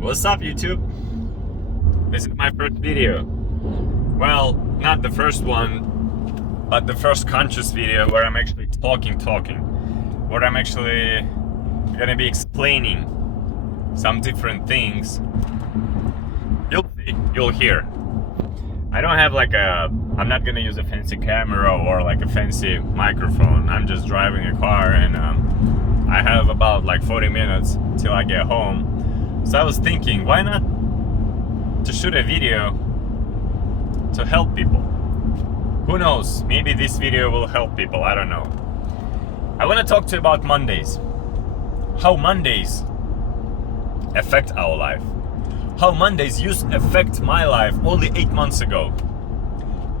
What's up, YouTube? This is my first video. Well, not the first one, but the first conscious video where I'm actually talking. Where I'm actually gonna be explaining some different things. You'll see, you'll hear. I don't have I'm not gonna use a fancy camera or like a fancy microphone. I'm just driving a car and I have about 40 minutes till I get home. So I was thinking, why not to shoot a video to help people? Who knows, maybe this video will help people, I don't know. I want to talk to you about Mondays. How Mondays affect our life. How Mondays used to affect my life only 8 months ago.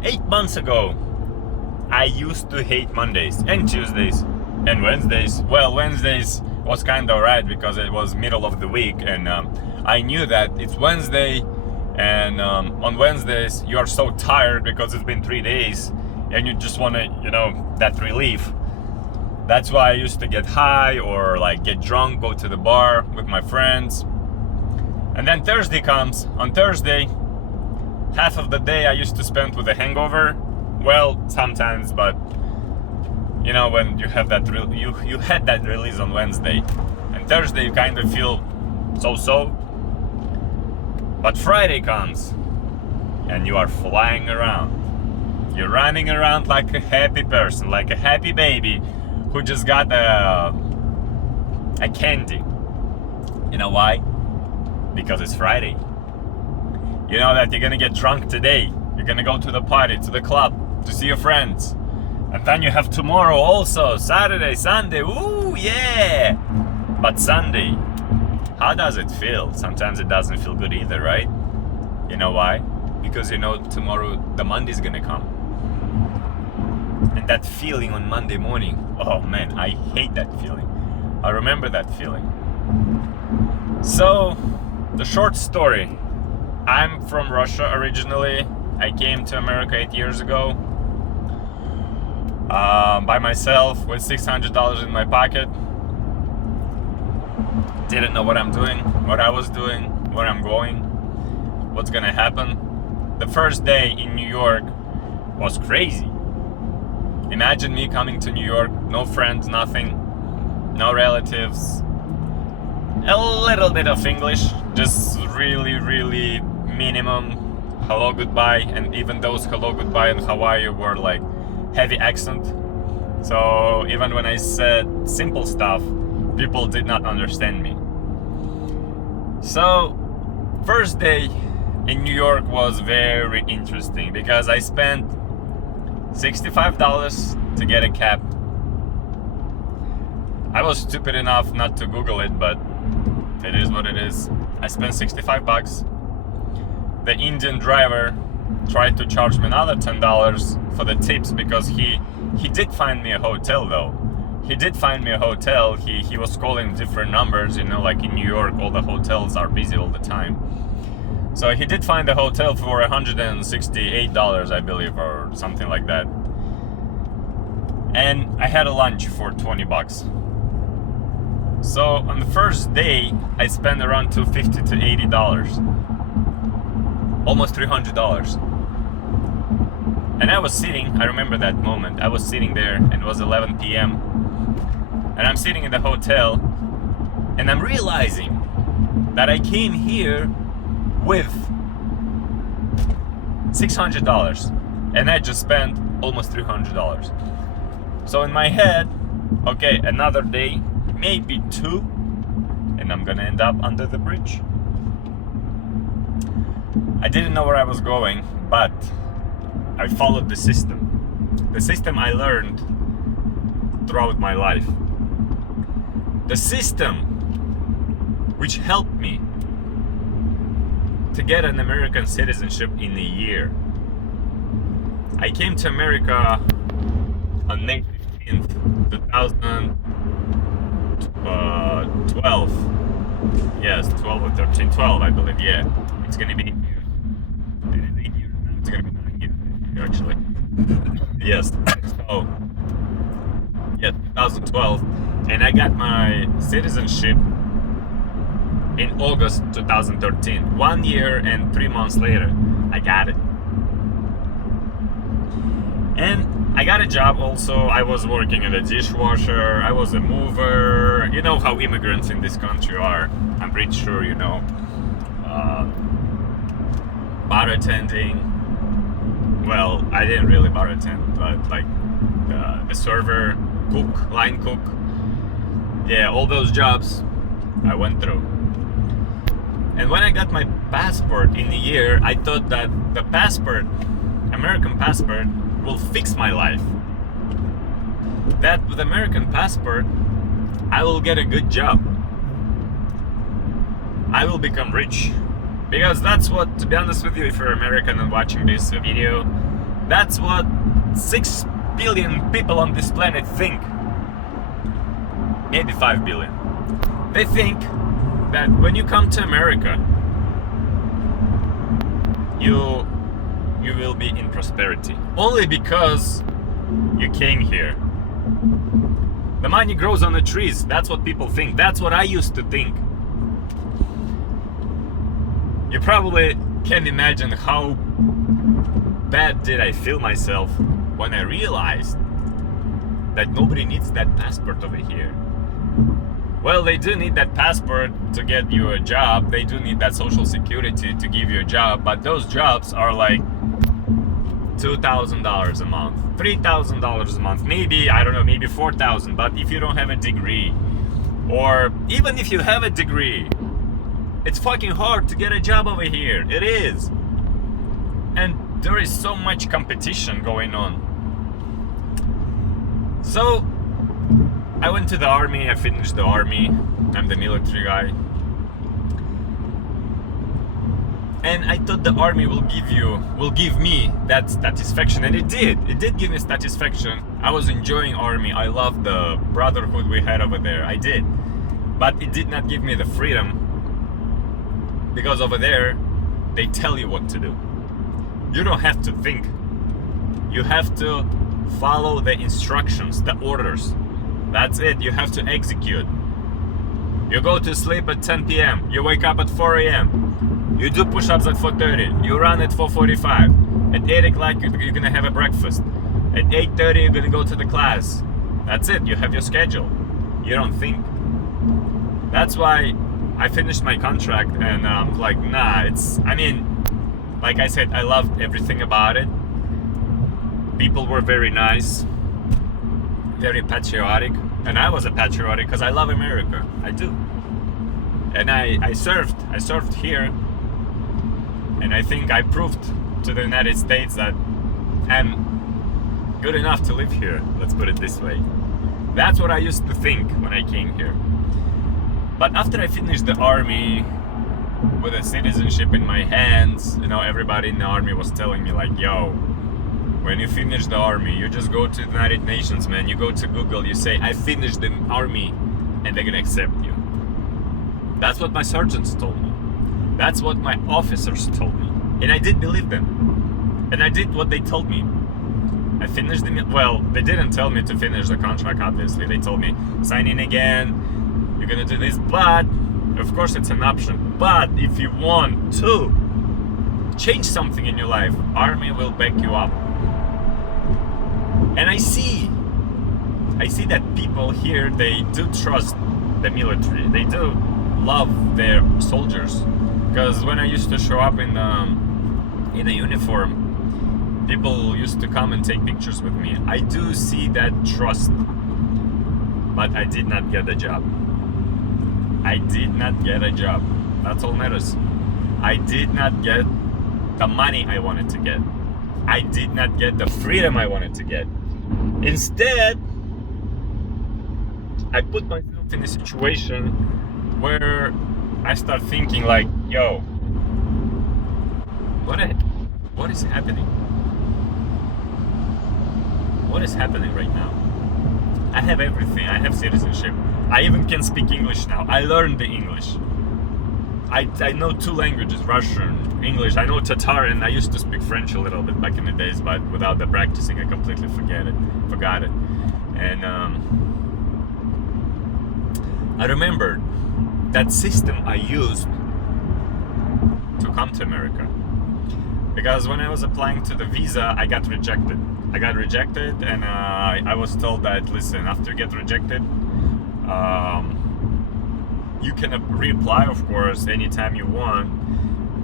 8 months ago, I used to hate Mondays and Tuesdays and Wednesdays. Well, Wednesdays was kind of alright because it was middle of the week and I knew that it's Wednesday and on Wednesdays you are so tired because it's been 3 days and you just want to, that relief. That's why I used to get high or get drunk, go to the bar with my friends. And then Thursday comes. On Thursday, half of the day I used to spend with a hangover. Well, sometimes, but when you have that you had that release on Wednesday, and Thursday you kind of feel so. But Friday comes, and you are flying around. You're running around like a happy person, like a happy baby who just got a candy. You know why? Because it's Friday. You know that you're gonna get drunk today. You're gonna go to the party, to the club, to see your friends. And then you have tomorrow also, Saturday, Sunday, ooh yeah! But Sunday, how does it feel? Sometimes it doesn't feel good either, right? You know why? Because tomorrow the Monday's gonna come. And that feeling on Monday morning, oh man, I hate that feeling. I remember that feeling. So, the short story. I'm from Russia originally. I came to America 8 years ago. By myself with $600 in my pocket. Didn't know what I'm doing, what I was doing, where I'm going, what's gonna happen. The first day in New York was crazy. Imagine me coming to New York, no friends, nothing, no relatives, a little bit of English, just really minimum hello, goodbye, and even those hello, goodbye in Hawaii were heavy accent. So even when I said simple stuff, people did not understand me. So first day in New York was very interesting because I spent $65 to get a cab. I was stupid enough not to Google it, but it is what it is. I spent 65 bucks. The Indian driver tried to charge me another $10 for the tips because he did find me a hotel though. He did find me a hotel. He was calling different numbers, like in New York all the hotels are busy all the time. So he did find a hotel for $168, I believe, or something like that. And I had a lunch for 20 bucks. So on the first day, I spent around $250 to $80. Almost $300. And I was sitting, I remember that moment, I was sitting there and it was 11 p.m. And I'm sitting in the hotel and I'm realizing that I came here with $600 and I just spent almost $300. So in my head, okay, another day, maybe 2, and I'm gonna end up under the bridge. I didn't know where I was going, but I followed the system. The system I learned throughout my life. The system which helped me to get an American citizenship in a year. I came to America on May 15th, 2012. Yes, 12 or 13, 12 I believe, yeah. It's gonna be 8 years. It is 8 years now, it's gonna be 9 years actually. Yes, so, yeah, 2012. And I got my citizenship in August 2013. 1 year and 3 months later, I got it. And I got a job also. I was working at a dishwasher. I was a mover. You know how immigrants in this country are. I'm pretty sure you know. Bartending. Well, I didn't really bartend, but like the server, cook, line cook. Yeah, all those jobs I went through. And when I got my passport in a year, I thought that the passport, American passport, will fix my life. That with American passport, I will get a good job. I will become rich. Because that's what, to be honest with you, if you're American and watching this video, that's what 6 billion people on this planet think. Maybe 5 billion. They think that when you come to America, you will be in prosperity. Only because you came here. The money grows on the trees. That's what people think. That's what I used to think. You probably can't imagine how bad did I feel myself when I realized that nobody needs that passport over here. Well, they do need that passport to get you a job. They do need that social security to give you a job. But those jobs are like $2,000 a month, $3,000 a month, maybe, I don't know, maybe $4,000. But if you don't have a degree, or even if you have a degree, it's fucking hard to get a job over here. It is. And there is so much competition going on. So I went to the army. I finished the army. I'm the military guy. And I thought the army will give me that satisfaction, and it did. It did give me satisfaction. I was enjoying army. I loved the brotherhood we had over there. I did. But it did not give me the freedom, because over there they tell you what to do. You don't have to think. You have to follow the instructions, the orders. That's it. You have to execute. You go to sleep at 10 p.m. You wake up at 4 a.m. You do push-ups at 4:30. You run at 4:45. At 8 o'clock you're gonna have a breakfast. At 8:30 you're gonna go to the class. That's it. You have your schedule. You don't think. That's why I finished my contract, and like, nah, like I said, I loved everything about it. People were very nice, very patriotic, and I was a patriotic because I love America. I do. And I served here, and I think I proved to the United States that I'm good enough to live here. Let's put it this way. That's what I used to think when I came here. But after I finished the army with a citizenship in my hands, you know, everybody in the army was telling me like, yo, when you finish the army, you just go to the United Nations, man. You go to Google, you say, I finished the army, and they're gonna accept you. That's what my sergeants told me. That's what my officers told me. And I did believe them. And I did what they told me. I finished the, well, they didn't tell me to finish the contract, obviously. They told me, sign in again, you're gonna do this, but of course it's an option. But if you want to change something in your life, army will back you up. And I see that people here, they do trust the military. They do love their soldiers. Because when I used to show up in a uniform, people used to come and take pictures with me. I do see that trust, but I did not get a job. I did not get a job. That's all matters. I did not get the money I wanted to get. I did not get the freedom I wanted to get. Instead, I put myself in a situation where I start thinking like, yo, what is happening? What is happening right now? I have everything. I have citizenship. I even can speak English now. I learned the English. I know 2 languages, Russian, English. I know Tatar, and I used to speak French a little bit back in the days, but without the practicing, I completely forgot it. And I remembered that system I used to come to America. Because when I was applying to the visa, I got rejected. And I was told that, listen, after you get rejected, you can reapply, of course, anytime you want,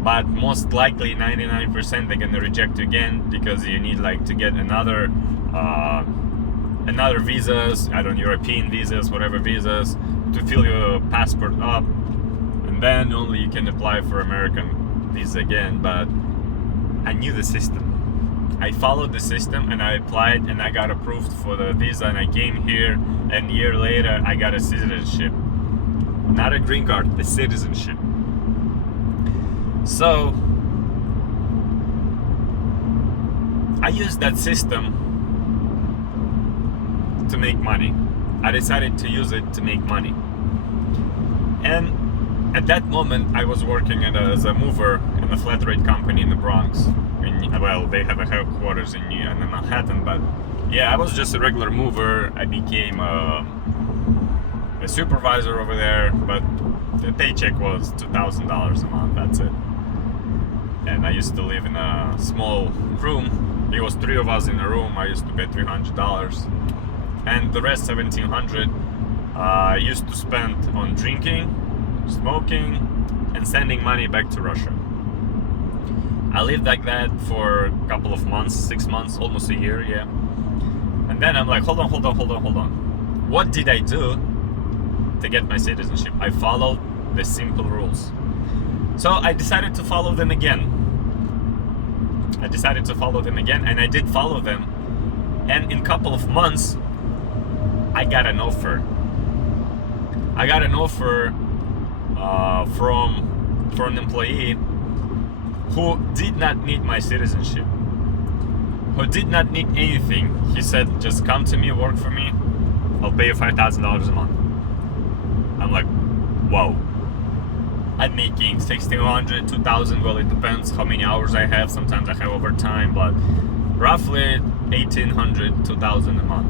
but most likely 99% they're gonna reject you again because you need like to get another visas, I don't know, European visas, whatever visas, to fill your passport up, and then only you can apply for American visa again. But I knew the system. I followed the system and I applied and I got approved for the visa and I came here, and a year later I got a citizenship. Not a green card, a citizenship. So I used that system to make money. I decided to use it to make money. And at that moment I was working as a mover in a flat rate company in the Bronx. Well, they have a headquarters in Manhattan, but yeah, I was just a regular mover. I became a supervisor over there, but the paycheck was $2,000 a month, that's it. And I used to live in a small room. It was 3 of us in a room. I used to pay $300, and the rest, $1,700, I used to spend on drinking, smoking, and sending money back to Russia. I lived like that for a couple of months, 6 months, almost a year, yeah. And then I'm like, hold on. What did I do to get my citizenship? I followed the simple rules. So I decided to follow them again. And I did follow them. And in a couple of months, I got an offer. From an employee who did not need my citizenship, who did not need anything. He said, just come to me, work for me, I'll pay you $5,000 a month. I'm like, whoa. I'm making $1,600, $2,000, well, it depends how many hours I have. Sometimes I have overtime, but roughly $1,800, $2,000 a month.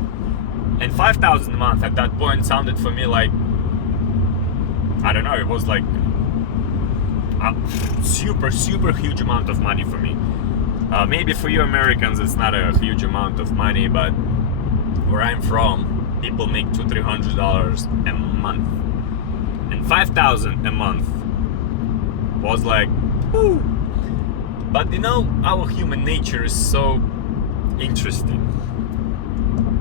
And $5,000 a month at that point sounded for me like, I don't know, it was like a super huge amount of money for me. Maybe for you Americans it's not a huge amount of money, but where I'm from, people make $200-300 a month, and $5,000 a month was like, whoo. But you know, our human nature is so interesting.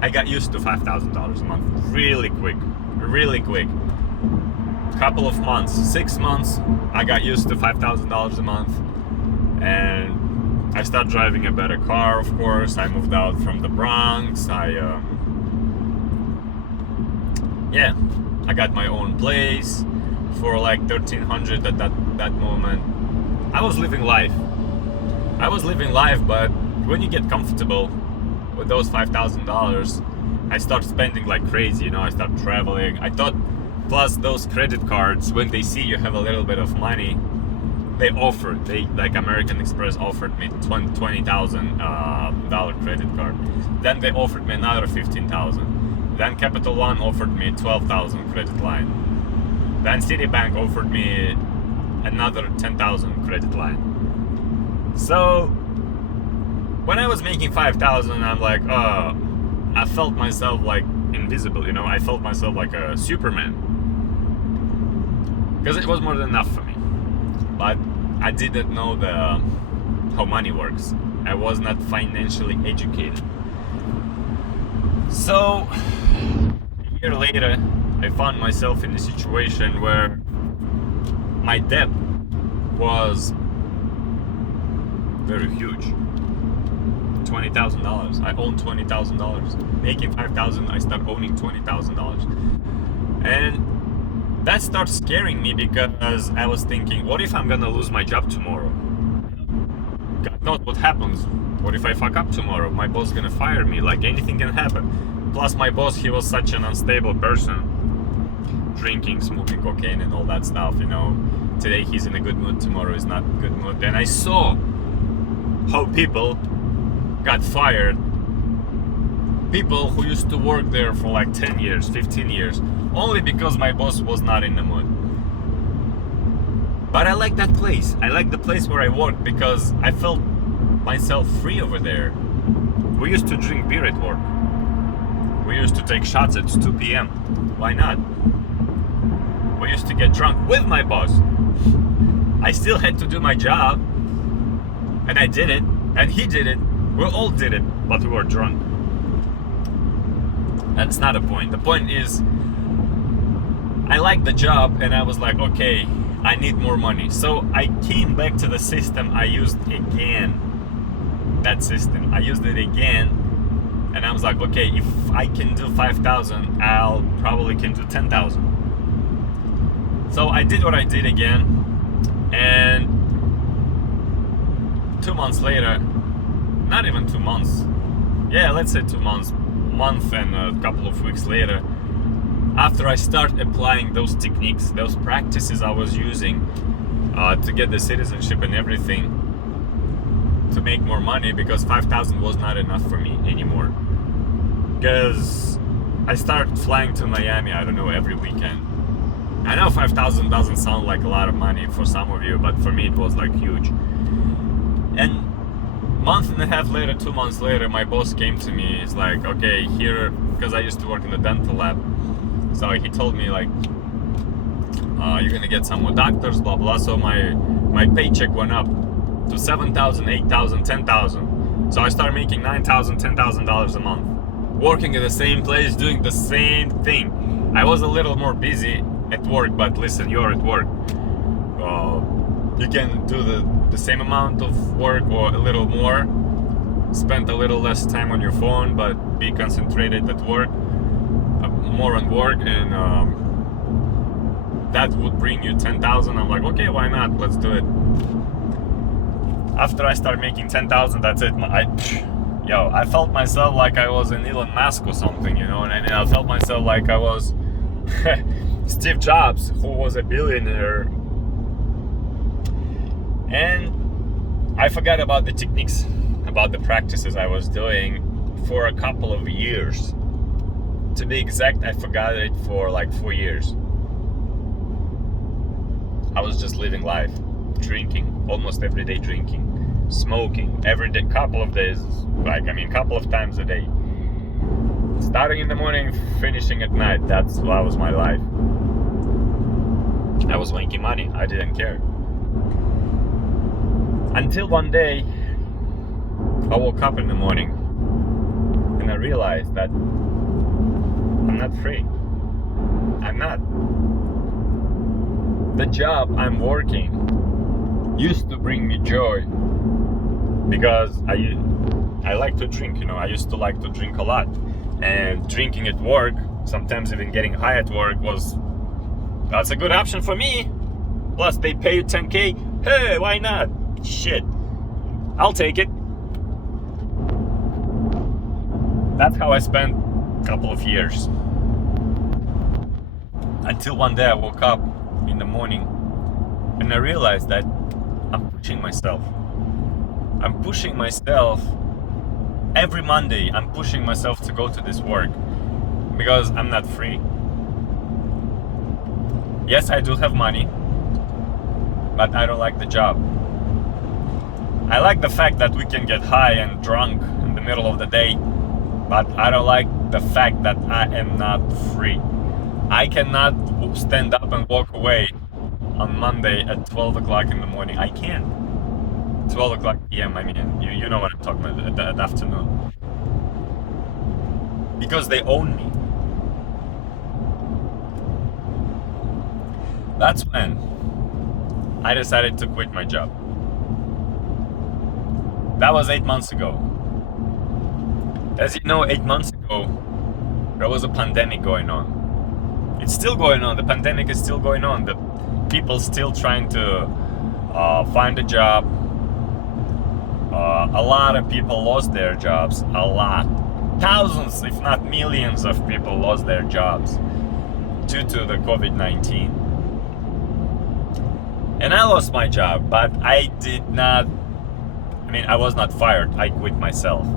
I got used to $5,000 a month really quick. Couple of months, 6 months, I got used to $5,000 a month, and I started driving a better car, of course. I moved out from the Bronx. I got my own place for like $1,300 at that moment. I was living life, but when you get comfortable with those $5,000, I start spending like crazy, you know. I start traveling. I thought, plus those credit cards, when they see you have a little bit of money, they like American Express offered me $20,000 credit card. Then they offered me another $15,000. Then Capital One offered me $12,000 credit line. Then Citibank offered me another $10,000 credit line. So when I was making $5,000, I'm like, I felt myself like invisible, you know. I felt myself like a Superman, because it was more than enough for me. But I didn't know how money works. I was not financially educated. So a year later, I found myself in a situation where my debt was very huge. $20,000. I own $20,000. Making $5,000, I start owning $20,000. And that starts scaring me, because I was thinking, what if I'm gonna lose my job tomorrow? God knows what happens. What if I fuck up tomorrow? My boss is gonna fire me. Like, anything can happen. Plus my boss, he was such an unstable person. Drinking, smoking cocaine and all that stuff, you know. Today he's in a good mood, tomorrow is not in a good mood. And I saw how people got fired. People who used to work there for like 10 years, 15 years, only because my boss was not in the mood. But I like that place. I like the place where I work because I felt myself free over there. We used to drink beer at work. We used to take shots at 2 p.m. Why not? We used to get drunk with my boss. I still had to do my job, and I did it, and he did it. We all did it, but we were drunk. That's not the point. The point is, I liked the job, and I was like, okay, I need more money. So I came back to the system I used again. That system, I used it again, and I was like, okay, if I can do 5,000, I'll probably can do 10,000. So I did what I did again, and 2 months later, not even 2 months, yeah, let's say 2 months, month and a couple of weeks later, after I start applying those techniques, those practices I was using to get the citizenship and everything, to make more money, because 5,000 was not enough for me anymore. Because I started flying to Miami, I don't know, every weekend. I know 5,000 doesn't sound like a lot of money for some of you, but for me it was like huge. And month and a half later, 2 months later, my boss came to me. He's like, okay, here, because I used to work in the dental lab. So he told me like, you're gonna get some more doctors, blah blah. So my paycheck went up to 7,000, 8,000, 10,000. So I started making $9,000, $10,000 a month, working at the same place, doing the same thing. I was a little more busy at work, but listen, you're at work. You can do the same amount of work or a little more, spend a little less time on your phone, but be concentrated at work, more on work, and that would bring you 10,000. I'm like, okay, why not? Let's do it. After I start making 10,000, that's it. I felt myself like I was an Elon Musk or something, you know what I mean? I felt myself like I was Steve Jobs, who was a billionaire. And I forgot about the techniques, about the practices I was doing for a couple of years. To be exact, I forgot it for like 4 years. I was just living life, drinking, almost every day drinking, smoking, every day, couple of days, couple of times a day. Starting in the morning, finishing at night, that was my life. I was making money, I didn't care. Until one day, I woke up in the morning and I realized that I'm not free. I'm not. The job I'm working used to bring me joy because I like to drink, you know. I used to like to drink a lot, and drinking at work, sometimes even getting high at work, that's a good option for me. Plus they pay you 10K. Hey, why not? Shit, I'll take it. That's how I spent a couple of years. Until one day I woke up in the morning and I realized that I'm pushing myself. I'm pushing myself every Monday. I'm pushing myself to go to this work because I'm not free. Yes, I do have money, but I don't like the job. I like the fact that we can get high and drunk in the middle of the day, but I don't like the fact that I am not free. I cannot stand up and walk away on Monday at 12 o'clock in the morning. I can't. 12 o'clock p.m. You know what I'm talking about, at afternoon. Because they own me. That's when I decided to quit my job. That was 8 months ago. As you know, 8 months ago, there was a pandemic going on. It's still going on. The pandemic is still going on. The people still trying to find a job. A lot of people lost their jobs. A lot. Thousands, if not millions of people lost their jobs due to the COVID-19. And I lost my job, but I was not fired. I quit myself.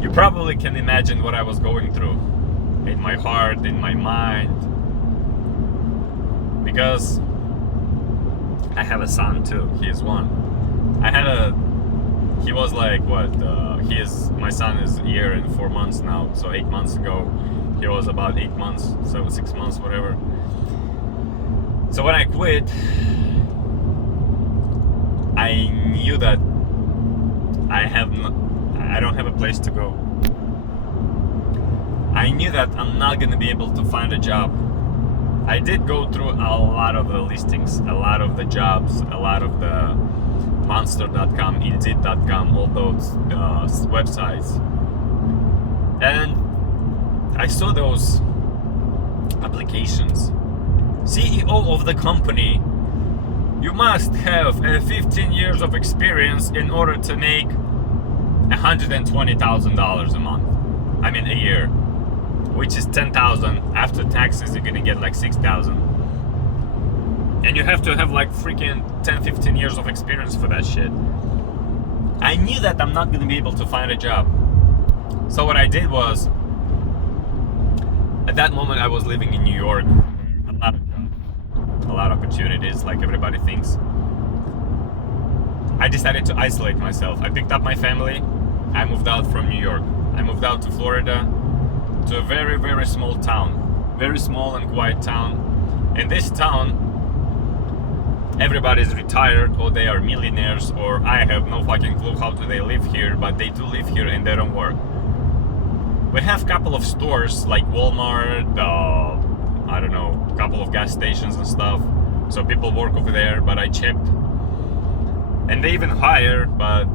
You probably can imagine what I was going through in my heart, in my mind, because I have a son too. He is one. He was like what? My son is a year and 4 months now. So 8 months ago, he was about 8 months, so 6 months, whatever. So when I quit, I knew that I don't have a place to go. I knew that I'm not gonna be able to find a job. I did go through a lot of the listings, a lot of the jobs, a lot of the Monster.com, Indeed.com, all those websites. And I saw those applications. CEO of the company, you must have 15 years of experience in order to make $120,000 a month. I mean a year, which is 10,000. After taxes, you're gonna get like 6,000. And you have to have like freaking 10-15 years of experience for that shit. I knew that I'm not gonna be able to find a job. So what I did was, at that moment I was living in New York. A lot of jobs, a lot of opportunities, like everybody thinks. I decided to isolate myself. I picked up my family. I moved out from New York. I moved out to Florida, to a very, very small town. Very small and quiet town. In this town, everybody's retired, or they are millionaires, or I have no fucking clue how do they live here, but they do live here and they don't work. We have a couple of stores like Walmart, I don't know, a couple of gas stations and stuff. So people work over there, but I checked. And they even hire, but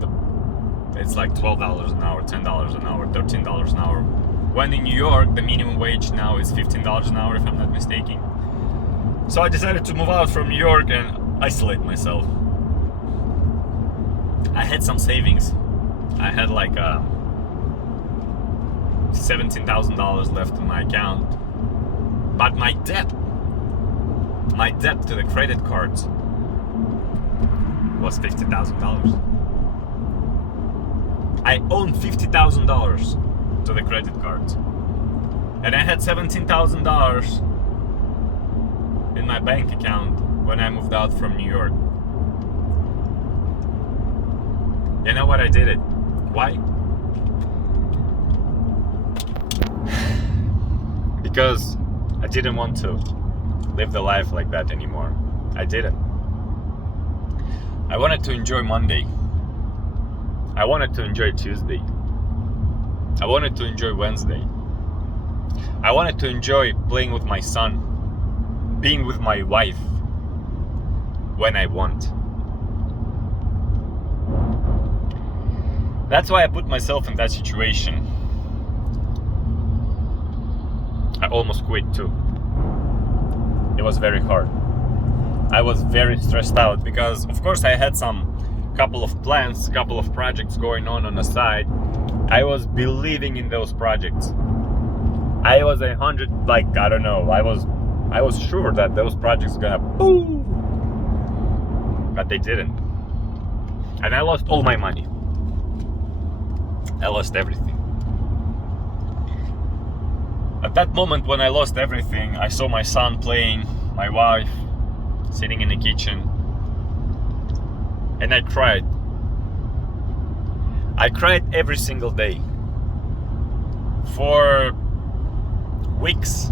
it's like $12 an hour, $10 an hour, $13 an hour. When in New York, the minimum wage now is $15 an hour, if I'm not mistaken. So I decided to move out from New York and isolate myself. I had some savings. I had like $17,000 left in my account. But my debt to the credit cards was $50,000. I own $50,000 to the credit cards. And I had $17,000 in my bank account when I moved out from New York. You know what I did it? Why? Because I didn't want to live the life like that anymore. I didn't. I wanted to enjoy Monday. I wanted to enjoy Tuesday. I wanted to enjoy Wednesday. I wanted to enjoy playing with my son, being with my wife when I want. That's why I put myself in that situation. I almost quit too. It was very hard. I was very stressed out because, of course, I had couple of plans, couple of projects going on the side. I was believing in those projects. I was I was sure that those projects are gonna boom, but they didn't. And I lost all my money. I lost everything. At that moment when I lost everything, I saw my son playing, my wife sitting in the kitchen, and I cried. I cried every single day for weeks,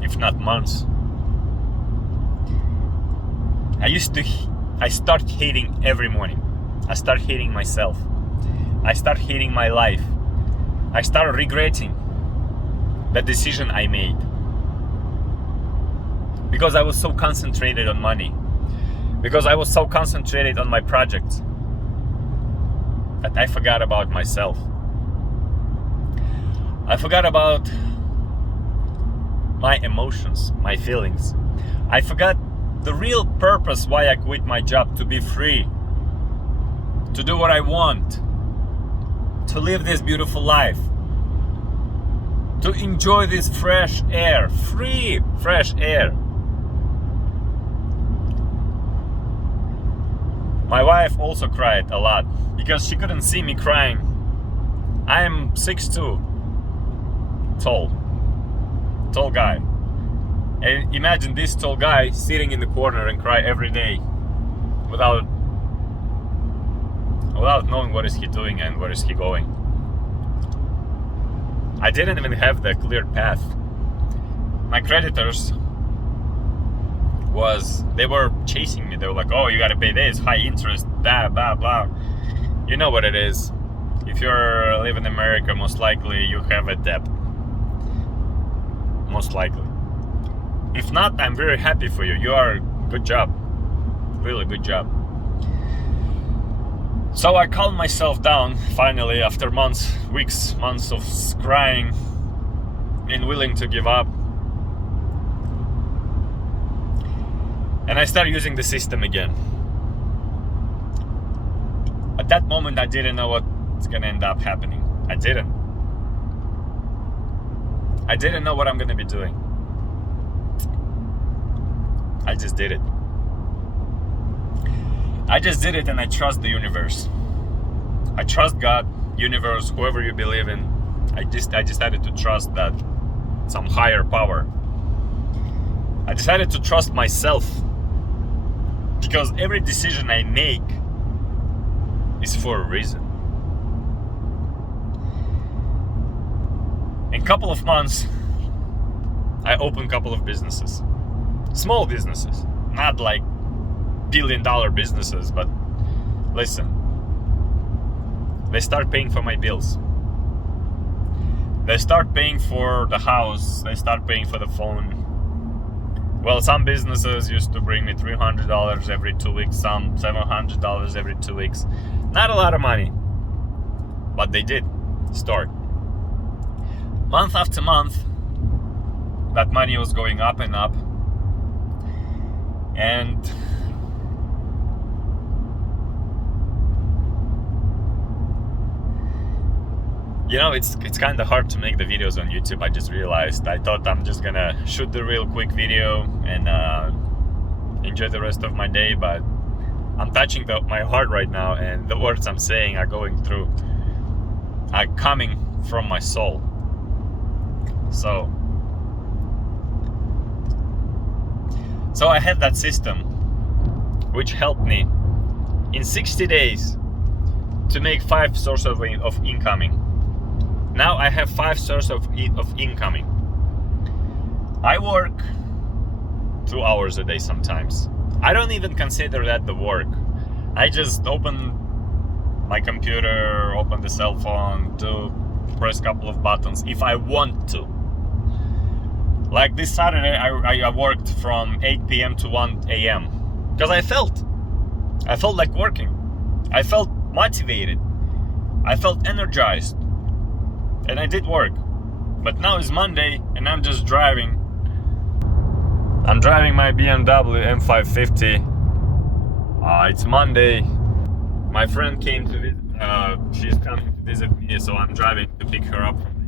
if not months. I start hating every morning. I start hating myself. I start hating my life. I start regretting the decision I made. Because I was so concentrated on money. Because I was so concentrated on my projects that I forgot about myself. I forgot about my emotions, my feelings. I forgot the real purpose why I quit my job, to be free, to do what I want, to live this beautiful life, to enjoy this fresh air, free, fresh air. My wife also cried a lot because she couldn't see me crying. I'm 6'2", tall guy. And imagine this tall guy sitting in the corner and cry every day without knowing what is he doing and where is he going. I didn't even have the clear path. My creditors they were chasing me. They were like, oh, you gotta pay this, high interest, blah, blah, blah. You know what it is. If you're living in America, most likely you have a debt. Most likely. If not, I'm very happy for you. You are good job. Really good job. So I calmed myself down finally after months of crying and willing to give up. And I started using the system again. At that moment, I didn't know what's gonna end up happening. I didn't know what I'm gonna be doing. I just did it. And I trust the universe. I trust God, universe, whoever you believe in. I decided to trust that some higher power. I decided to trust myself, because every decision I make is for a reason. In a couple of months, I opened a couple of businesses. Small businesses, not like billion-dollar businesses, but listen, they start paying for my bills. They start paying for the house, they start paying for the phone. Well, some businesses used to bring me $300 every 2 weeks, some $700 every 2 weeks. Not a lot of money, but they did start. Month after month, that money was going up and up. And you know, it's kind of hard to make the videos on YouTube. I just realized. I thought I'm just gonna shoot the real quick video and enjoy the rest of my day, but I'm touching my heart right now, and the words I'm saying are coming from my soul. So I had that system which helped me in 60 days to make 5 sources of incoming. Now I have 5 sources of incoming. I work 2 hours a day sometimes. I don't even consider that the work. I just open my computer, open the cell phone, press a couple of buttons if I want to. Like this Saturday, I worked from 8 p.m. to 1 a.m. because I felt like working. I felt motivated. I felt energized. And I did work. But now it's Monday and I'm just driving. I'm driving my BMW M550. It's Monday. My friend came to visit. She's coming to visit me, so I'm driving to pick her up from the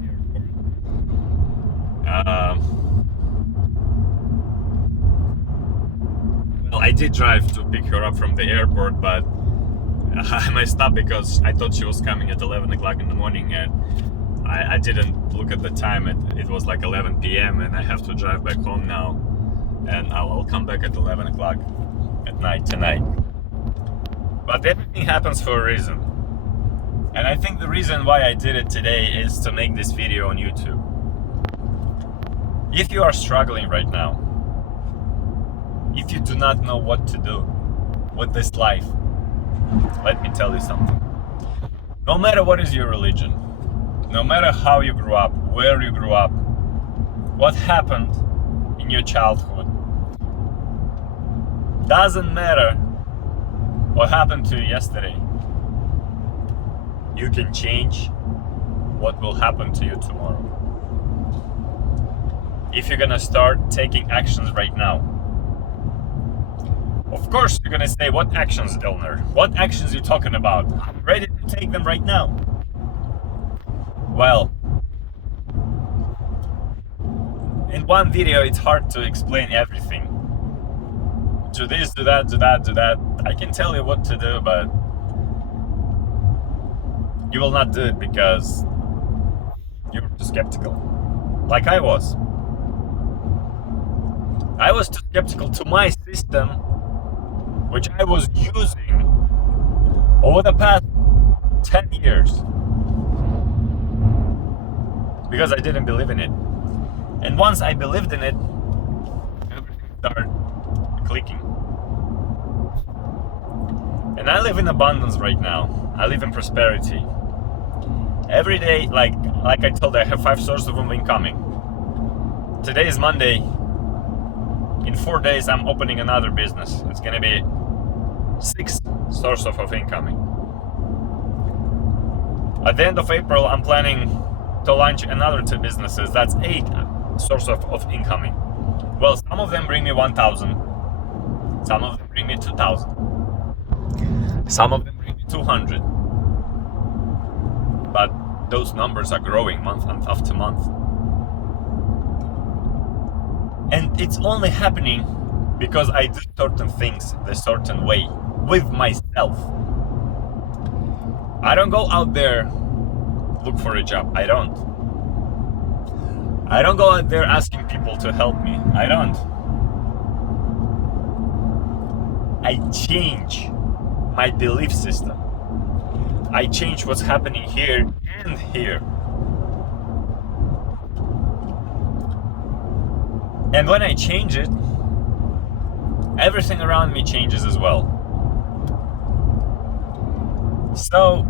airport. Well, I did drive to pick her up from the airport, but I messed up because I thought she was coming at 11 o'clock in the morning, and I didn't look at the time. It was like 11 p.m. and I have to drive back home now, and I'll come back at 11 o'clock at night tonight. But everything happens for a reason, and I think the reason why I did it today is to make this video on YouTube. If you are struggling right now, if you do not know what to do with this life, let me tell you something. No matter what is your religion, no matter how you grew up, where you grew up, what happened in your childhood, doesn't matter what happened to you yesterday. You can change what will happen to you tomorrow. If you're gonna start taking actions right now. Of course you're gonna say, what actions, Elnar? What actions are you talking about? I'm ready to take them right now. Well, in one video it's hard to explain everything. Do this, do that, do that, do that. I can tell you what to do, but you will not do it because you're too skeptical. Like I was. I was too skeptical to my system, which I was using over the past 10 years because I didn't believe in it. And once I believed in it, everything started clicking. And I live in abundance right now. I live in prosperity. Every day, like I told you, I have 5 sources of incoming. Today is Monday. In 4 days, I'm opening another business. It's gonna be 6 sources of incoming. At the end of April, I'm planning to launch another 2 businesses. That's 8 sources of incoming. Well, some of them bring me 1,000. Some of them bring me 2,000. Some of them bring me 200. But those numbers are growing month after month. And it's only happening because I do certain things the certain way with myself. I don't go out there look for a job. I don't go out there asking people to help me. I don't. I change my belief system. I change what's happening here and here. And when I change it, everything around me changes as well. So,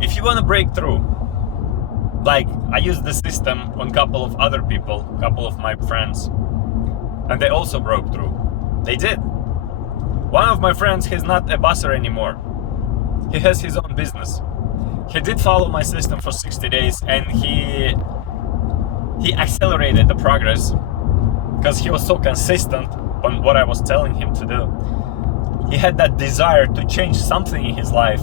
if you want to break through, like I use the system on a couple of other people, a couple of my friends, and they also broke through. They did. One of my friends, he's not a busser anymore. He has his own business. He did follow my system for 60 days and he accelerated the progress because he was so consistent on what I was telling him to do. He had that desire to change something in his life,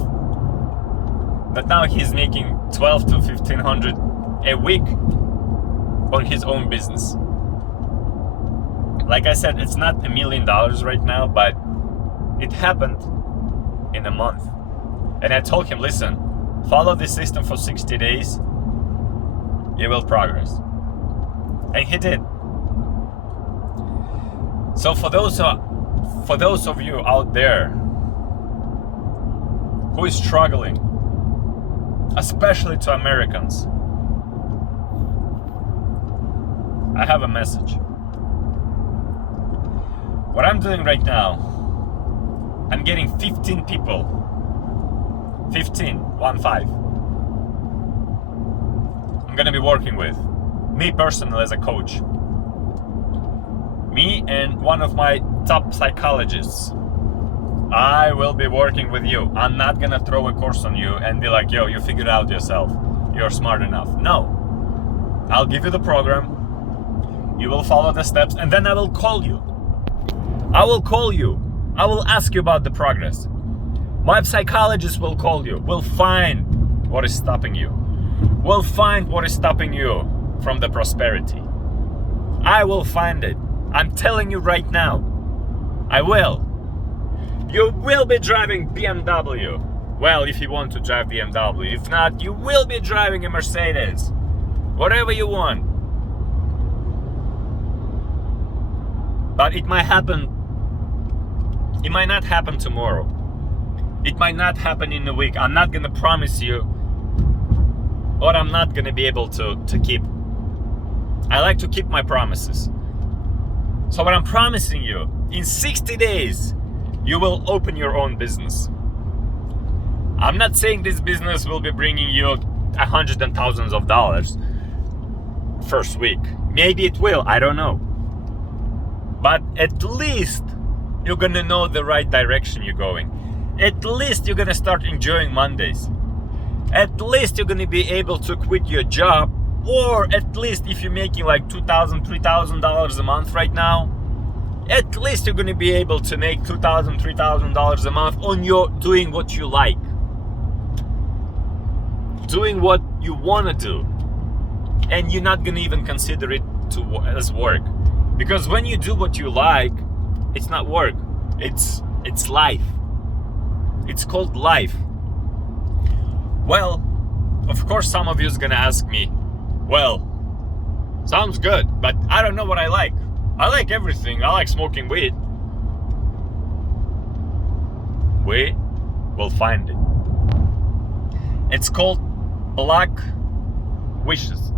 but now he's making 12 to 1,500 a week on his own business. Like I said, it's not $1 million right now, but it happened in a month. And I told him, listen, follow this system for 60 days, you will progress. And he did. So for those of you out there who is struggling, especially to Americans, I have a message. What I'm doing right now, I'm getting 15 people, 15, 1-5. I'm gonna be working with me personally as a coach. Me and one of my top psychologists. I will be working with you. I'm not gonna throw a course on you and be like, yo, you figure it out yourself. You're smart enough. No. I'll give you the program. You will follow the steps and then I will call you. I will call you. I will ask you about the progress. My psychologist will call you. We'll find what is stopping you. We'll find what is stopping you from the prosperity. I will find it. I'm telling you right now. I will. You will be driving BMW. Well, if you want to drive BMW. If not, you will be driving a Mercedes. Whatever you want. But it might happen. It might not happen tomorrow. It might not happen in a week. I'm not gonna promise you what I'm not gonna be able to keep. I like to keep my promises. So what I'm promising you, in 60 days, you will open your own business. I'm not saying this business will be bringing you hundreds and thousands of dollars first week. Maybe it will, I don't know. But at least you're gonna know the right direction you're going. At least you're gonna start enjoying Mondays. At least you're gonna be able to quit your job, or at least if you're making like $2,000, $3,000 a month right now, at least you're gonna be able to make $2,000, $3,000 a month on your doing what you like. Doing what you wanna do. And you're not gonna even consider it as work. Because when you do what you like, it's not work, it's life. It's called life. Well, of course some of you is gonna ask me, well, Sounds good, but I don't know what I like. I like everything. I like smoking weed. We will find it. It's called blocked wishes.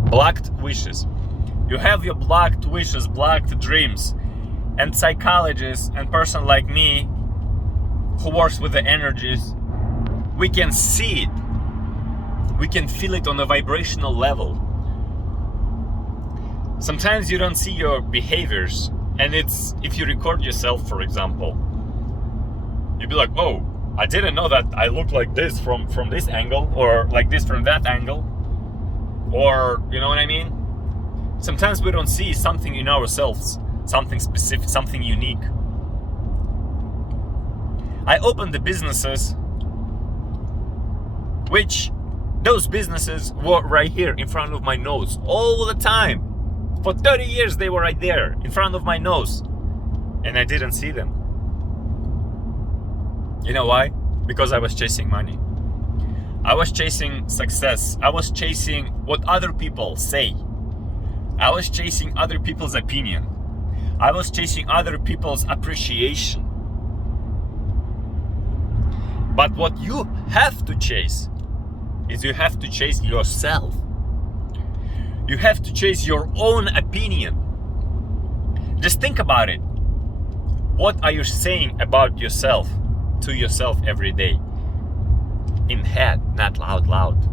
You have your blocked wishes, blocked dreams. And psychologists and person like me who works with the energies, we can see it. We can feel it on a vibrational level. Sometimes you don't see your behaviors, and it's if you record yourself, for example, you'll be like, oh, I didn't know that I look like this from this angle, or like this from that angle, or you know what I mean? Sometimes we don't see something in ourselves, something specific, something unique. I opened the businesses, which those businesses were right here in front of my nose all the time. For 30 years they were right there in front of my nose, and I didn't see them. You know why? Because I was chasing money. I was chasing success. I was chasing what other people say. I was chasing other people's opinion. I was chasing other people's appreciation. But what you have to chase is you have to chase yourself. You have to chase your own opinion. Just think about it. What are you saying about yourself to yourself every day? In head, not loud.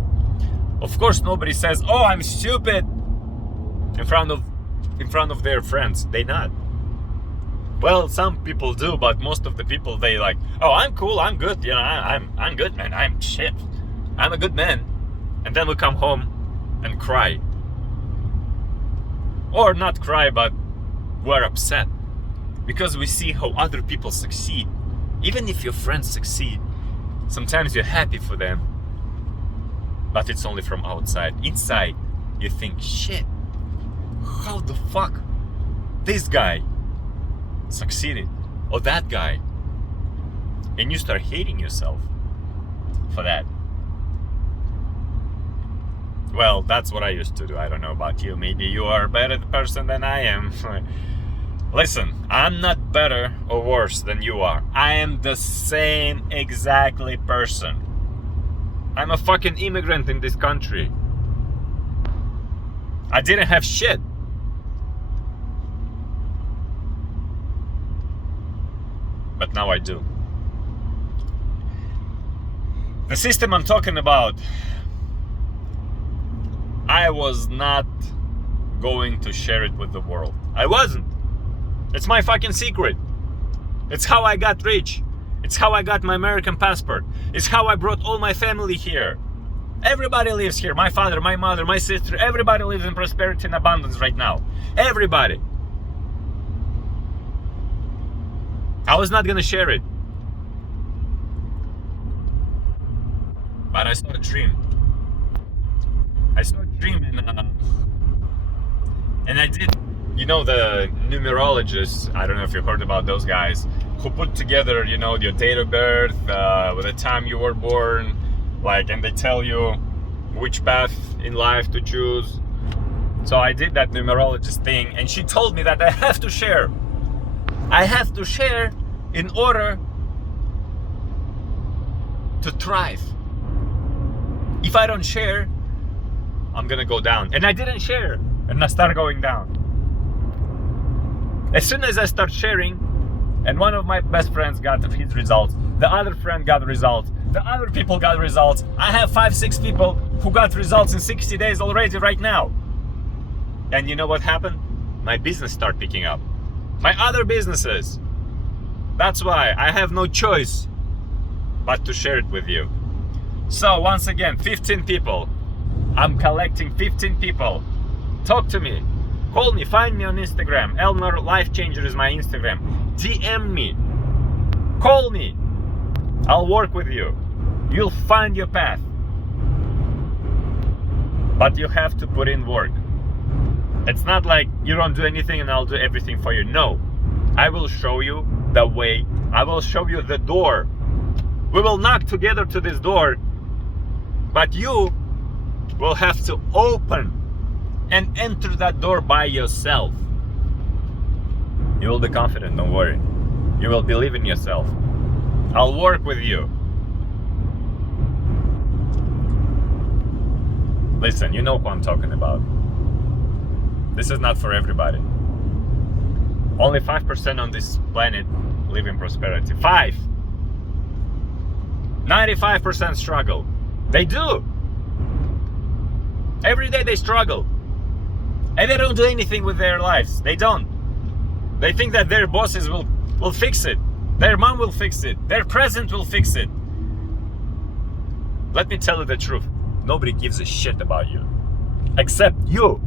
Of course, nobody says, "Oh, I'm stupid," in front of their friends. They not. Well, some people do, but most of the people, they like, "Oh, I'm cool, I'm good, you know, I'm good, man. I'm shit. I'm a good man." And then we come home and cry. Or not cry, but we're upset because we see how other people succeed. Even if your friends succeed, sometimes you're happy for them, but it's only from outside. Inside, you think, shit, how the fuck this guy succeeded, or that guy? And you start hating yourself for that. Well, that's what I used to do. I don't know about you. Maybe you are a better person than I am. Listen, I'm not better or worse than you are. I am the same exactly person. I'm a fucking immigrant in this country. I didn't have shit. But now I do. The system I'm talking about, I was not going to share it with the world. I wasn't. It's my fucking secret. It's how I got rich. It's how I got my American passport. It's how I brought all my family here. Everybody lives here. My father, my mother, my sister. Everybody lives in prosperity and abundance right now. Everybody. I was not gonna share it. But I saw a dream. I saw a dream and I did, you know, the numerologists, I don't know if you've heard about those guys, who put together, you know, your date of birth, with the time you were born, like, and they tell you which path in life to choose. So I did that numerologist thing, and she told me that I have to share. I have to share in order to thrive. If I don't share, I'm gonna go down. And I didn't share, and I started going down. As soon as I start sharing, and one of my best friends got his results, the other friend got results, the other people got results. I have 5-6 people who got results in 60 days already right now. And you know what happened? My business started picking up. My other businesses. That's why I have no choice but to share it with you. So once again, 15 people. I'm collecting 15 people. Talk to me. Call me. Find me on Instagram. Elnar Life Changer is my Instagram. DM me. Call me. I'll work with you. You'll find your path. But you have to put in work. It's not like you don't do anything and I'll do everything for you. No. I will show you the way. I will show you the door. We will knock together to this door. But you will have to open and enter that door by yourself. You will be confident, don't worry. You will believe in yourself. I'll work with you. Listen, you know who I'm talking about. This is not for everybody. Only 5% on this planet live in prosperity. 5! 95% struggle. They do. Every day they struggle. And they don't do anything with their lives. They don't. They think that their bosses will fix it. Their mom will fix it. Their president will fix it. Let me tell you the truth. Nobody gives a shit about you. Except you.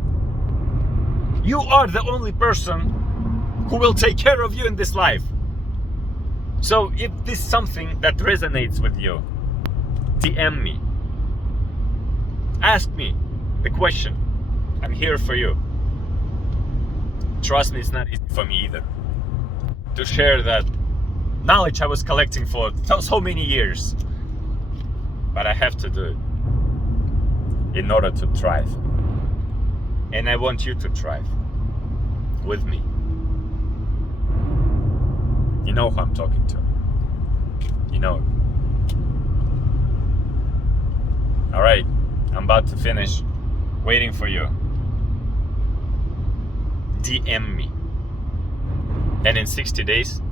You are the only person who will take care of you in this life. So if this is something that resonates with you, DM me. Ask me the question. I'm here for you. Trust me, it's not easy for me either to share that knowledge I was collecting for so many years. But I have to do it in order to thrive. And I want you to thrive with me. You know who I'm talking to. You know. Alright, I'm about to finish. Waiting for you. DM me. And in 60 days,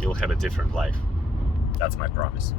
you'll have a different life. That's my promise.